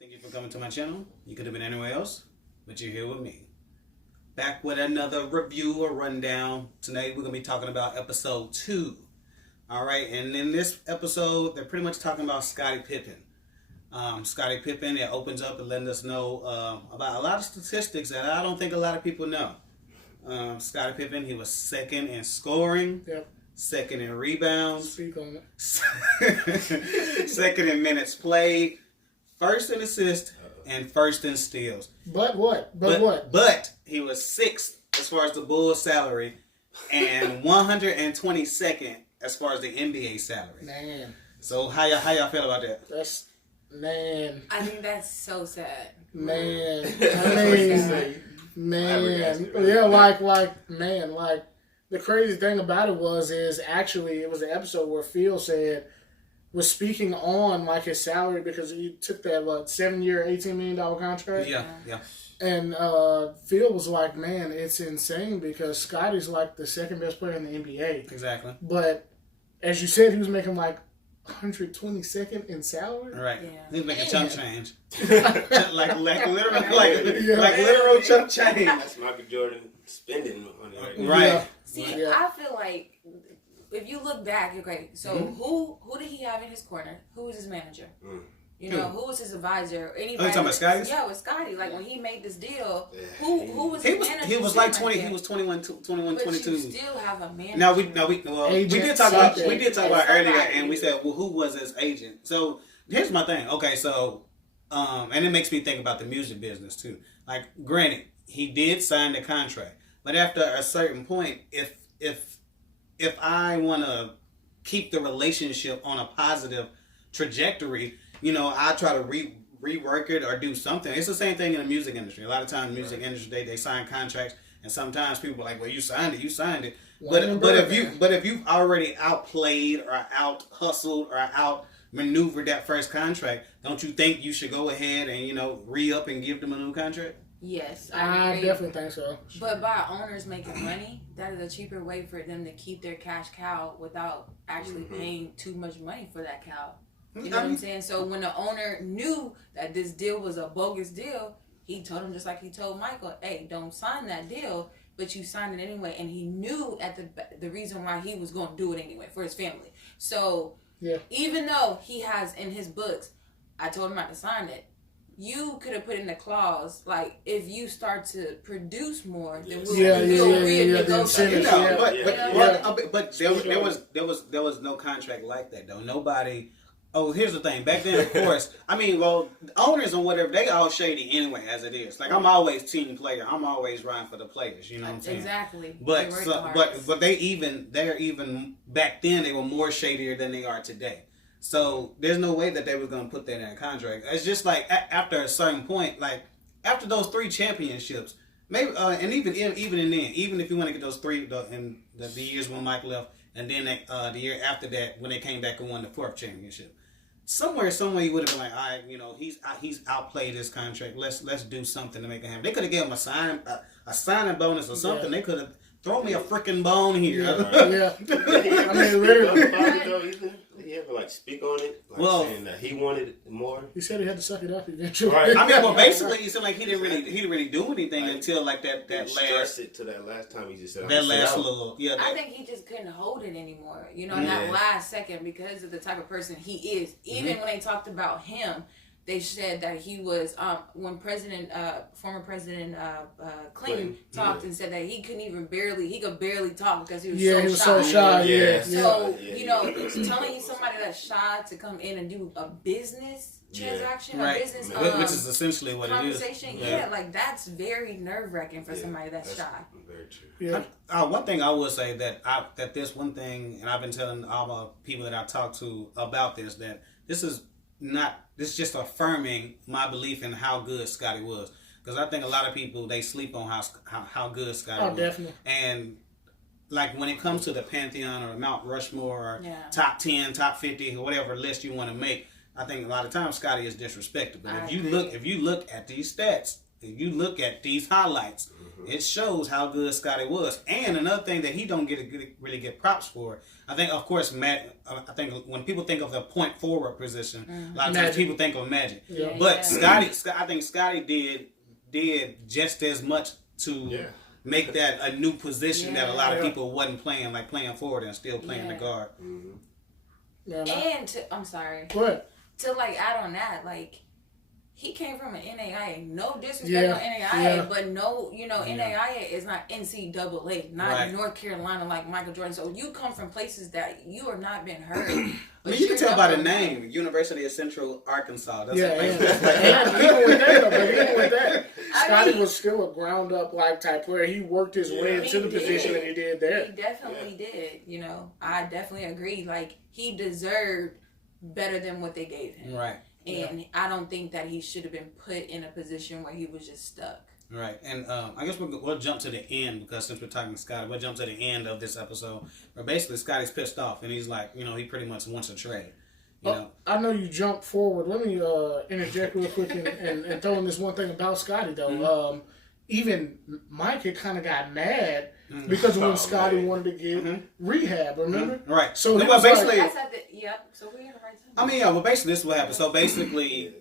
Thank you for coming to my channel. You could have been anywhere else, but you're here with me. Back with another review or rundown. Today we're going to be talking about episode 2. Alright, and in this episode, they're pretty much talking about Scottie Pippen. Scottie Pippen, it opens up and letting us know about a lot of statistics that I don't think a lot of people know. Scottie Pippen, he was second in scoring. Yep. Second in rebounds. Speak on it. Second in minutes played. First in assists and first in steals. But what? But he was 6th as far as the Bulls salary and 122nd as far as the NBA salary. Man. So how y'all feel about that? That's man. I think that's so sad. Man. I mean, man. Yeah, like the crazy thing about it was it was an episode where Phil was speaking on like his salary because he took that 7-year, $18 million contract. Yeah. And Phil was like, man, it's insane because Scottie's like the second best player in the NBA. Exactly. But as you said, he was making like 122nd in salary. Right. Yeah. He was making chump change. like literal chump change. That's Michael Jordan spending money right now. Right. Yeah. See, Yeah. I feel like if you look back, okay, so who did he have in his corner? Who was his manager? You know, who was his advisor? Anybody? Oh, you talking about Scottie? Yeah, with Scottie. Like when he made this deal, Yeah. who was his manager? He was like 20. He was 21, But 22. you still have a manager. Now we did talk about it earlier, and we said, well, who was his agent? So here's my thing. Okay, so and it makes me think about the music business too. Like, granted, he did sign the contract, but after a certain point, if I want to keep the relationship on a positive trajectory, you know, I try to rework it or do something. It's the same thing in the music industry. A lot of times, in the music industry, they sign contracts, and sometimes people are like, "Well, you signed it." But if you've already outplayed or out hustled or out maneuvered that first contract, don't you think you should go ahead and re-up and give them a new contract? Yes, I agree. definitely think so. But by owners making money, that is a cheaper way for them to keep their cash cow without actually paying too much money for that cow. You know what I'm saying? So when the owner knew that this deal was a bogus deal, he told him, just like he told Michael, hey, don't sign that deal, but you signed it anyway. And he knew at the reason why he was going to do it anyway, for his family. So even though he has in his books, I told him not to sign it, you could have put in a clause like, if you start to produce more, then we'll renegotiate. But there was no contract like that though. Nobody. Oh, here's the thing. Back then, of course, owners and whatever, they all shady anyway, as it is. Like, I'm always team player. I'm always riding for the players. You know what I'm saying? Exactly. But they're even back then they were more shadier than they are today. So there's no way that they were going to put that in a contract. It's just like after a certain point, like after those 3 championships, maybe and even in then, even if you want to get those 3 in the years when Mike left, and then the year after that when they came back and won the 4th championship. Somewhere you would have been like, all right, he's outplayed his contract. Let's do something to make it happen. They could have given him a signing bonus or something. Yeah. They could have thrown me a freaking bone here. Yeah. I mean, literally. He ever speak on it? Saying that he wanted more? He said he had to suck it up eventually. Right. Basically, he said like he didn't really do anything until like that last. It to that last time he just said that last little. Yeah. I think he just couldn't hold it anymore. That last second because of the type of person he is. Even when they talked about him, they said that he was when former President Clinton talked and said that he could barely talk because he was so shy. Yeah. So telling somebody that's shy to come in and do a business transaction, a business which is essentially what conversation, it is. Like that's very nerve wracking for somebody that's shy. Very true. Yeah. One thing I would say that there's one thing, and I've been telling all my people that I talk to about this, that this is just affirming my belief in how good Scottie was. Because I think a lot of people, they sleep on how good Scottie was. Oh, definitely. And like when it comes to the Pantheon or Mount Rushmore or top 10, top 50, or whatever list you want to make, I think a lot of times Scottie is disrespected. But if you look at these stats, if you look at these highlights, it shows how good Scotty was. And another thing that he don't really get props for, I think, of course, I think when people think of the point forward position, a lot of times people think of Magic. Yeah. But Scotty, I think Scotty did just as much to make that a new position that a lot of people wasn't playing, like playing forward and still playing the guard. And I'm sorry. What? To like add on that, like he came from an NAIA. No disrespect on NAIA, but no, NAIA is not NCAA, not North Carolina like Michael Jordan. So you come from places that you are not been heard. I mean, you can tell by the name, University of Central Arkansas. That's even with that, Scotty was still a ground up like type player. He worked his way into the position that he did there. He definitely did. I definitely agree. Like he deserved better than what they gave him. Right. And I don't think that he should have been put in a position where he was just stuck. Right. And I guess we'll jump to the end, because since we're talking to Scotty, we'll jump to the end of this episode where basically Scotty's pissed off and he's like, he pretty much wants a trade. I know you jumped forward. Let me interject real quick and throw in this one thing about Scotty, though. Even Mike had kind of got mad because when Scotty wanted to get rehab, remember? Right. So basically, So we're in the right time. I mean, well, basically this is what happened. So basically,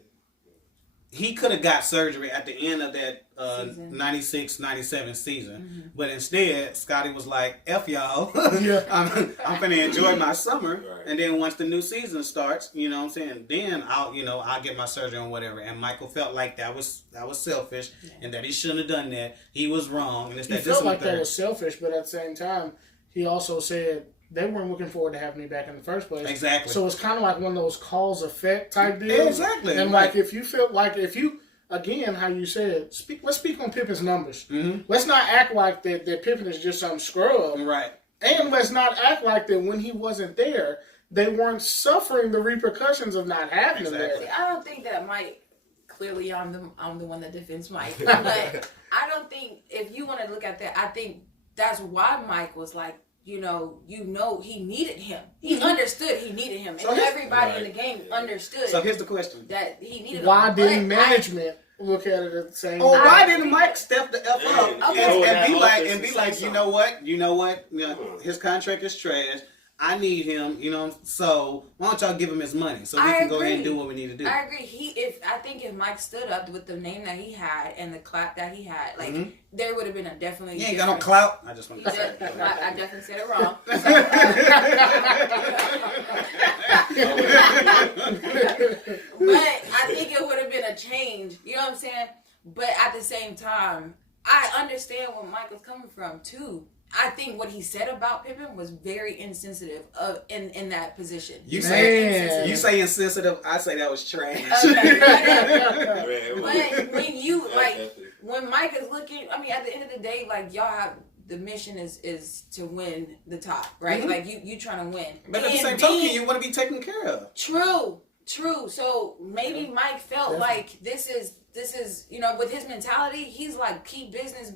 he could have got surgery at the end of that 96-97 season, but instead Scotty was like, "F y'all, I'm finna enjoy my summer, and then once the new season starts, you know what I'm saying, then I'll get my surgery and whatever." And Michael felt like that was selfish, and that he shouldn't have done that. He was wrong, and he felt like that was selfish, but at the same time, he also said they weren't looking forward to having me back in the first place. Exactly. So it's kind of like one of those cause effect type deals. Exactly. And like if you feel like again, how you said, let's speak on Pippen's numbers. Let's not act like that Pippen is just some scrub. Right. And let's not act like that when he wasn't there, they weren't suffering the repercussions of not having him there. See, I don't think that Mike. Clearly, I'm the one that defends Mike, but I don't think if you want to look at that, I think that's why Mike was like, he needed him. He understood he needed him. And everybody in the game understood. So here's the question. That he needed why him. Didn't management look at it at the same time? Why didn't Mike step the F up and be like, you know what? His contract is trash. I need him, so why don't y'all give him his money so we can go ahead and do what we need to do? I agree. I think if Mike stood up with the name that he had and the clap that he had, there would have been a definitely. You ain't got no clout. I just want to say I definitely said it wrong. But I think it would have been a change. You know what I'm saying? But at the same time, I understand where Mike was coming from too. I think what he said about Pippen was very insensitive in that position. You say insensitive, I say that was trash. Okay, but when Mike is looking, I mean, at the end of the day, like y'all have the mission is to win the top, right? Like you trying to win. But at the same token, you want to be taken care of. True. So maybe Mike felt like this is with his mentality, he's like, keep business.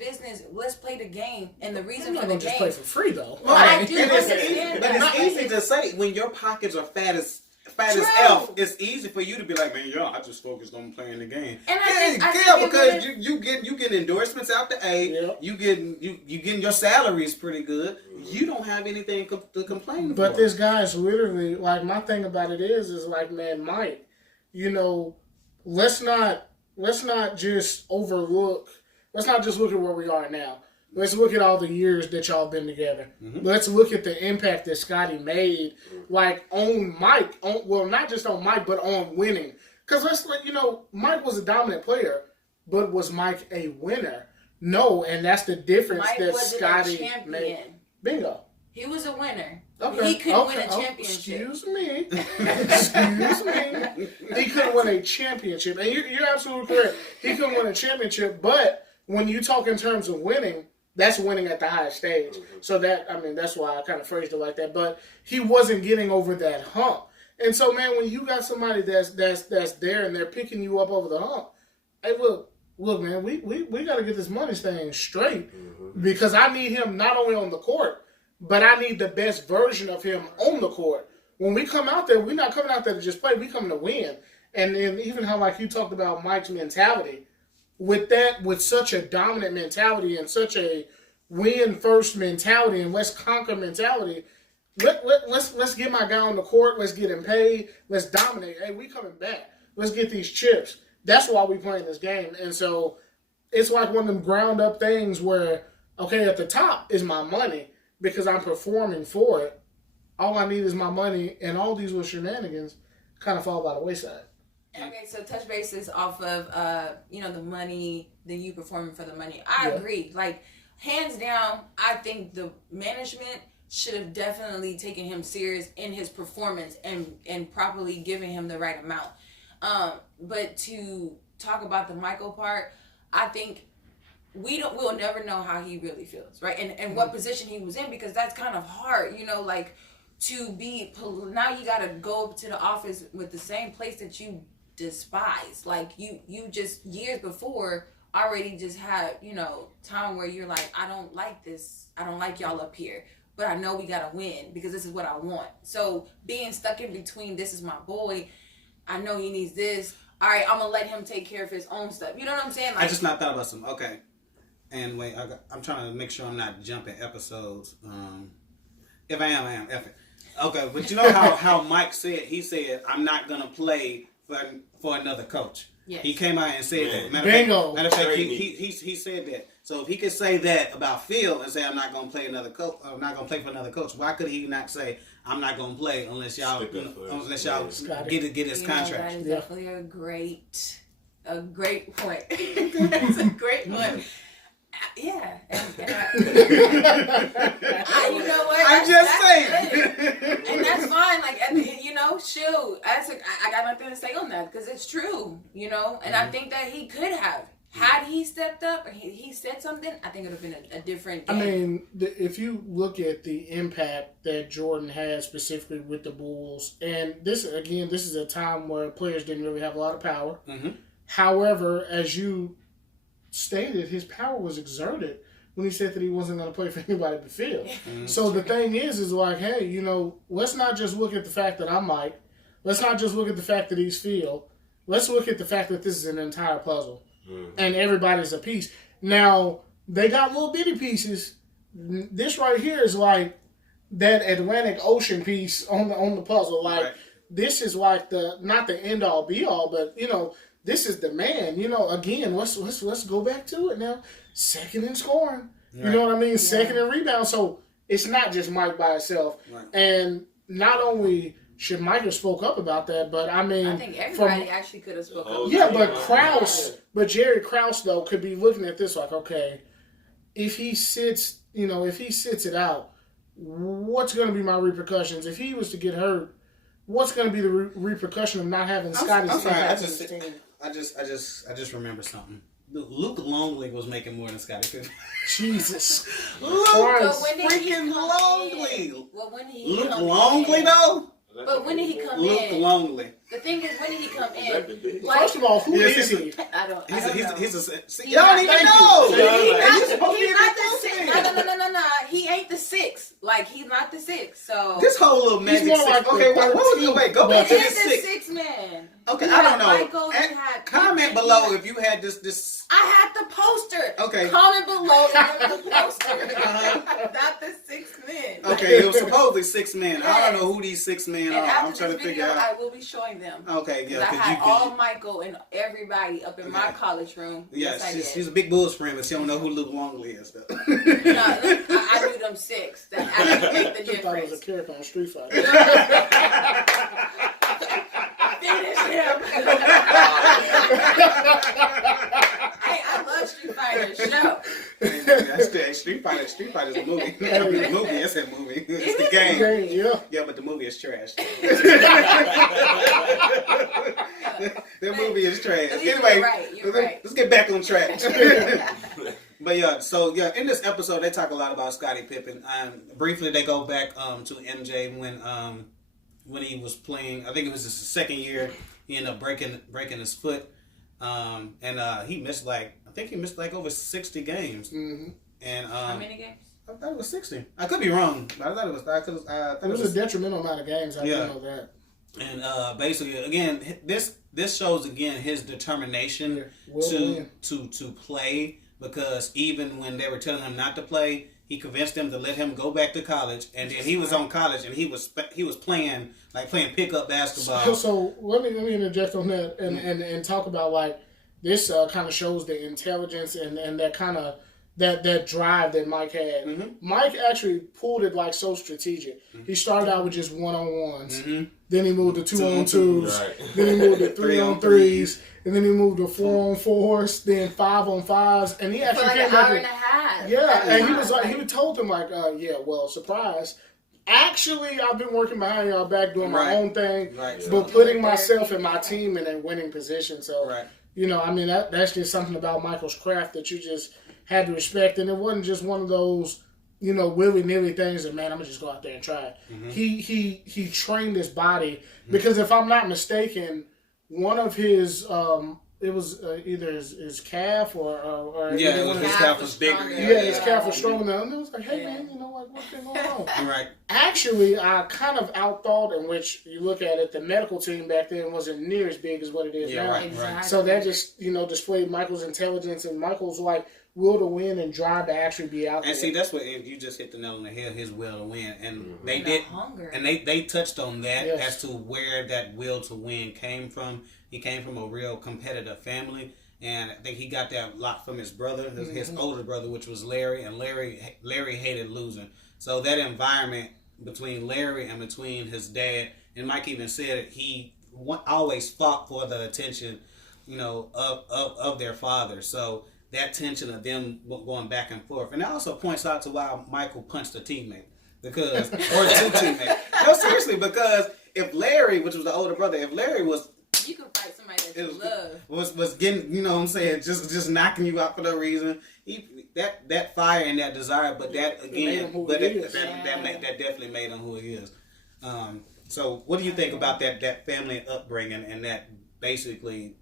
Let's play the game. And the reason for the game, just play for free though. Well, I do understand but it's easy to say when your pockets are fat as F. It's easy for you to be like, man, I just focused on playing the game. And because you get endorsements out the A. You getting your salaries pretty good. You don't have anything to complain about. But this guy's literally like, my thing about it is like, man, Mike, let's not just overlook. Let's not just look at where we are now. Let's look at all the years that y'all been together. Let's look at the impact that Scotty made, like on Mike. Not just on Mike, but on winning. Because Mike was a dominant player, but was Mike a winner? No, and that's the difference Mike that wasn't Scotty a champion. made. Bingo. He was a winner. Okay. He couldn't win a championship. Excuse me. He couldn't win a championship. And you're absolutely correct. He couldn't win a championship, but when you talk in terms of winning, that's winning at the highest stage. So that's why I kind of phrased it like that. But he wasn't getting over that hump. And so, man, when you got somebody that's there and they're picking you up over the hump, hey, look, man, we got to get this money thing straight because I need him not only on the court, but I need the best version of him on the court. When we come out there, we're not coming out there to just play. We coming to win. And then even how, like, you talked about Mike's mentality, with such a dominant mentality and such a win first mentality and let's conquer mentality. Let's get my guy on the court. Let's get him paid. Let's dominate. Hey, we coming back. Let's get these chips. That's why we playing this game. And so it's like one of them ground up things where, okay, at the top is my money because I'm performing for it. All I need is my money, and all these little shenanigans kind of fall by the wayside. Okay, so touch bases off of the money, then you performing for the money. I agree. Like, hands down, I think the management should have definitely taken him serious in his performance and properly giving him the right amount. But to talk about the Michael part, I think we'll never know how he really feels, right? And what position he was in, because that's kind of hard, like to be, now you got to go up to the office with the same place that you despise. Like you just years before already just had, time where you're like, I don't like this. I don't like y'all up here. But I know we got to win because this is what I want. So being stuck in between, this is my boy, I know he needs this. All right, I'm going to let him take care of his own stuff. You know what I'm saying? Like, I just not thought about some, okay. And wait, I'm trying to make sure I'm not jumping episodes. If I am, I am. F it. Okay, but you know how Mike said, he said, I'm not going to play for another coach. Yes. He came out and said that. Matter of fact, he said that. So if he could say that about Phil and say I'm not going to play another coach, I'm not going to play for another coach, why could he not say I'm not going to play unless y'all get his contract? That is definitely a great point. That's a great point. Yeah. You know what? I'm just saying. And that's fine. Like, shoot. I got nothing to say on that because it's true, And I think that he could have. Had he stepped up or he said something, I think it would have been a different game. I mean, if you look at the impact that Jordan had specifically with the Bulls, and this is a time where players didn't really have a lot of power. Mm-hmm. However, as you stated, his power was exerted when he said that he wasn't going to play for anybody but Phil. Mm-hmm. So the thing is like, hey, let's not just look at the fact that I'm Mike. Let's not just look at the fact that he's Phil. Let's look at the fact that this is an entire puzzle. Mm-hmm. And everybody's a piece. Now, they got little bitty pieces. This right here is like that Atlantic Ocean piece on the puzzle. Like, right. This is like not the end all be all, but this is the man. Again, let's go back to it now. Second in scoring. Right. You know what I mean? Yeah. Second in rebound. So it's not just Mike by itself. Right. And not only should Mike have spoke up about that, but I think everybody actually could have spoke up. Yeah, but Jerry Krause though could be looking at this like, okay, if he sits it out, what's going to be my repercussions? If he was to get hurt, what's going to be the repercussion of not having Scottie team? I just remember something. Luke Longley was making more than Scottie Pippen. Jesus. Luke freaking Longley. Luke Longley though? But when did he come in? Luke Longley. The thing is, when did he come in? First of all, who is he? I don't know. Y'all don't even know. No. He ain't the 6. Like, he's not the 6. So this whole little magic 6. Like okay, go back to the 6. He's the 6 man. Okay, I don't know. Comment below if you had this. I had the poster. Okay. Comment below if you had the poster. Not the 6 men. Okay, it was supposedly 6 men. Yes. I don't know who these 6 men are. I'm trying to figure out. I will be showing them. Okay, yeah. I had all Michael and everybody up in my college room. Yeah, she's a big Bulls friend, but she don't know who Luke Longley is, though. I knew them 6. That actually make the difference. I thought it was a character on Street Fighter. Finish him. Hey, I love Street Fighter. Show. Street Fighter is a movie. The movie is a movie. It's the game. Yeah, but the movie is trash. The movie is trash. Anyway, you're right. Let's get back on track. But in this episode they talk a lot about Scottie Pippen. Briefly, they go back to MJ when he was playing. I think it was his second year. He ended up breaking his foot, and he missed over 60 games. Mm-hmm. And how many games? I thought it was 60. I could be wrong, but I thought it was. It was a detrimental amount of games. I do know that. And basically, again, this shows again his determination to play, because even when they were telling him not to play, he convinced them to let him go back to college, and then he was on college and he was playing pickup basketball. So let me interject on that and talk about like this kind of shows the intelligence and that kind of that drive that Mike had. Mm-hmm. Mike actually pulled it like so strategic. Mm-hmm. He started out with just 1-on-1s. Mm-hmm. Then he moved to 2-on-2s. Right. Then he moved to 3-on-3s. And then he moved to 4-on-4s. Then 5-on-5s. And he actually came back an hour and a half. Yeah, and he was like, he told him like, surprise. Actually, I've been working behind y'all back doing my own thing, but putting myself and my team in a winning position. So, I mean, that's just something about Michael's craft that you just had to respect, and it wasn't just one of those, willy-nilly things that, man, I'm gonna just go out there and try it. Mm-hmm. He trained his body, because if I'm not mistaken, one of his it was either his calf or it was his calf was bigger. His calf was stronger than, and it was like, hey man, what's been going on? Right. Actually, I kind of outthought, in which you look at it, the medical team back then wasn't near as big as what it is now. Right, exactly. So that just displayed Michael's intelligence and Michael's will to win and drive to actually be out there. And see, that's what you just hit the nail on the head. His will to win, and they did, and they touched on that as to where that will to win came from. He came from a real competitive family, and I think he got that a lot from his brother, his older brother, which was Larry, and Larry hated losing. So that environment between Larry and between his dad, and Mike even said it, he always fought for the attention, of their father. So that tension of them going back and forth. And it also points out to why Michael punched a teammate. Or two teammates. No, seriously, because if Larry, which was the older brother, if Larry was... You can fight somebody that you love. Was getting, just knocking you out for no reason. That fire and that desire, but that, again, that definitely made him who he is. So what do you think about that family upbringing and that basically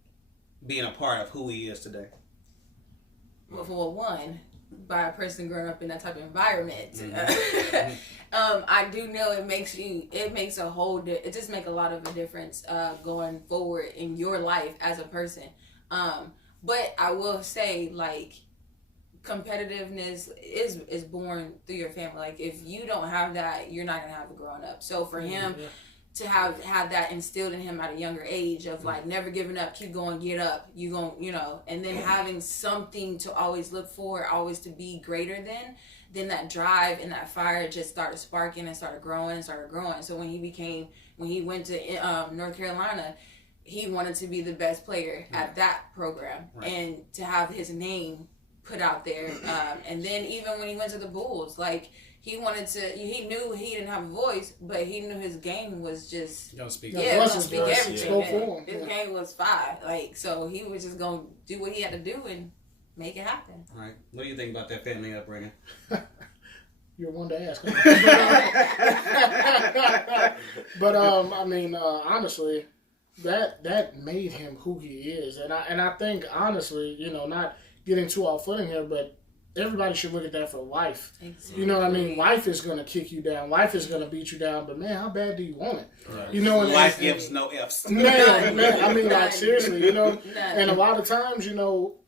being a part of who he is today? Well, for one, by a person growing up in that type of environment, I do know it makes a lot of a difference going forward in your life as a person. But I will say, competitiveness is born through your family. Like, if you don't have that, you're not gonna have it growing up. So for him to have that instilled in him at a younger age of never giving up, keep going, get up, you gon', and then having something to always look for, always to be greater than, then that drive and that fire just started sparking and started growing. So when he went to North Carolina, he wanted to be the best player at that program, and to have his name put out there. And then even when he went to the Bulls, he knew he didn't have a voice, but he knew his game was just... Don't speak. Yeah, don't speak everything. His game was fire. So he was just going to do what he had to do and make it happen. All right. What do you think about that family upbringing? You're one to ask. But, honestly, that made him who he is. And I think, honestly, not getting too off footing here, but everybody should look at that for life. Exactly. You know what I mean? Life is going to kick you down. Life is going to beat you down. But, man, how bad do you want it? Right. Life gives no Fs. Man, seriously, And a lot of times,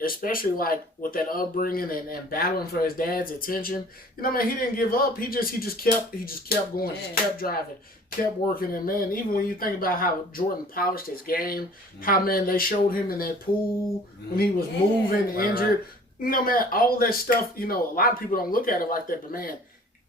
especially with that upbringing and battling for his dad's attention, he didn't give up. He just kept going, just kept driving, kept working. And, man, even when you think about how Jordan polished his game, how, man, they showed him in that pool when he was moving, injured. Right. Man, all that stuff, a lot of people don't look at it like that, but, man,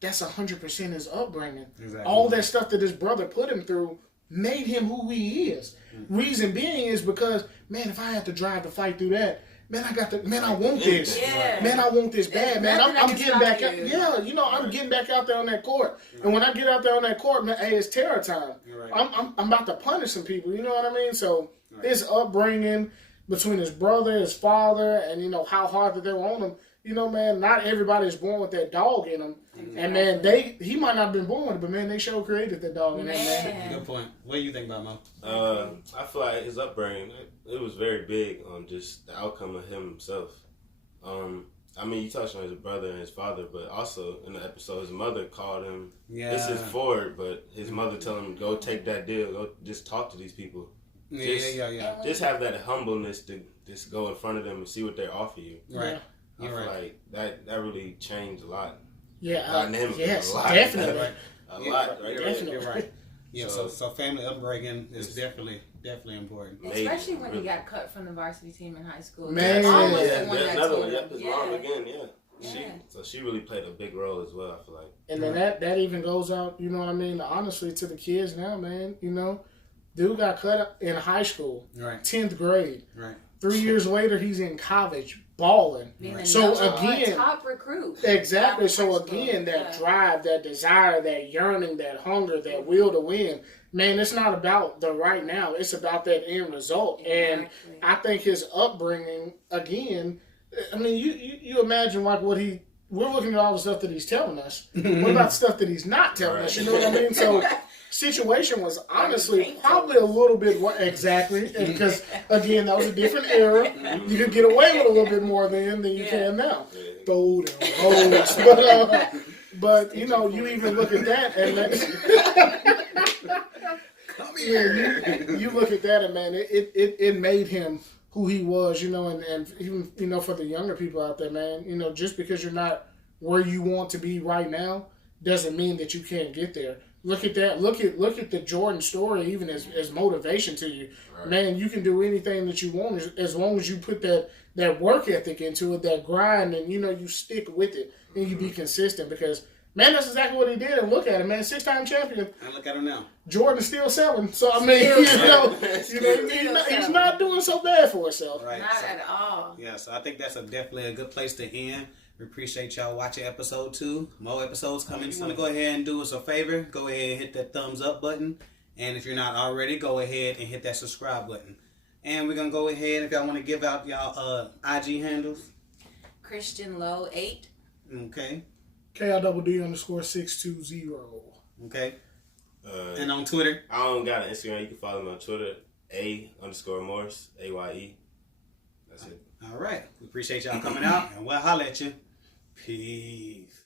that's 100% his upbringing. Exactly. All that stuff that his brother put him through made him who he is. Mm-hmm. Reason being is because, man, if I had to drive to fight through that, man, I want this. Yeah. Man, I want this bad, man. I'm getting back out. Yeah, I'm getting back out there on that court. Right. And when I get out there on that court, man, hey, it's terror time. Right. I'm about to punish some people, you know what I mean? So his upbringing between his brother, his father, and, how hard that they were on him, man, not everybody is born with that dog in them. Mm-hmm. And, man, he might not have been born with it, but, man, they sure created that dog in that man. Good point. What do you think about Mo? I feel like his upbringing, it was very big on just the outcome of him himself. I mean, you touched on his brother and his father, but also in the episode, his mother called him. Yeah. This is Ford, but his mother told him, go take that deal. Go just talk to these people. Yeah. Just have that humbleness to just go in front of them and see what they offer you. Right. I feel like that really changed a lot. Yeah. Dynamic. Yes, a lot. definitely. A lot. Right? Definitely. You're right. Yeah, so family upbringing is definitely important. Especially when he got cut from the varsity team in high school. Man, another one. His mom again. So she really played a big role as well, I feel like. And then that even goes out, you know what I mean, honestly, to the kids now, man. You know, dude got cut in high school, right? 10th grade, right? 3 years later, he's in college, balling. Right. So again, top recruit. Exactly. So again, that drive, that desire, that yearning, that hunger, that will to win. Man, it's not about the right now. It's about that end result. Exactly. And I think his upbringing, again, I mean, you imagine like we're looking at all the stuff that he's telling us. What about the stuff that he's not telling us? You know what I mean? So situation was honestly probably a little bit exactly because again that was a different era. You could get away with a little bit more then than you can now. Gold and hoes, but you know you even look at that and come here. You look at that and man, it made him who he was, you know, and even you know for the younger people out there, man, you know just because you're not where you want to be right now doesn't mean that you can't get there. Look at that. Look at the Jordan story even as motivation to you. Right. Man, you can do anything that you want as long as you put that work ethic into it, that grind, and, you know, you stick with it and you be consistent because, man, that's exactly what he did. And look at him, man, 6-time champion. And look at him now. Jordan's still selling. So, I mean, he's not doing so bad for himself. Right. Not at all. Yeah, so I think that's definitely a good place to end. We appreciate y'all watching episode 2. More episodes coming. So go ahead and do us a favor. Go ahead and hit that thumbs up button. And if you're not already, go ahead and hit that subscribe button. And we're going to go ahead, if y'all want to give out y'all IG handles. Christian Low 8. Okay. KIDD_620. Okay. And on Twitter? I don't got an Instagram. You can follow me on Twitter. A_Morris. AYE. That's it. All right. We appreciate y'all coming out, and we'll holler at you. Peace.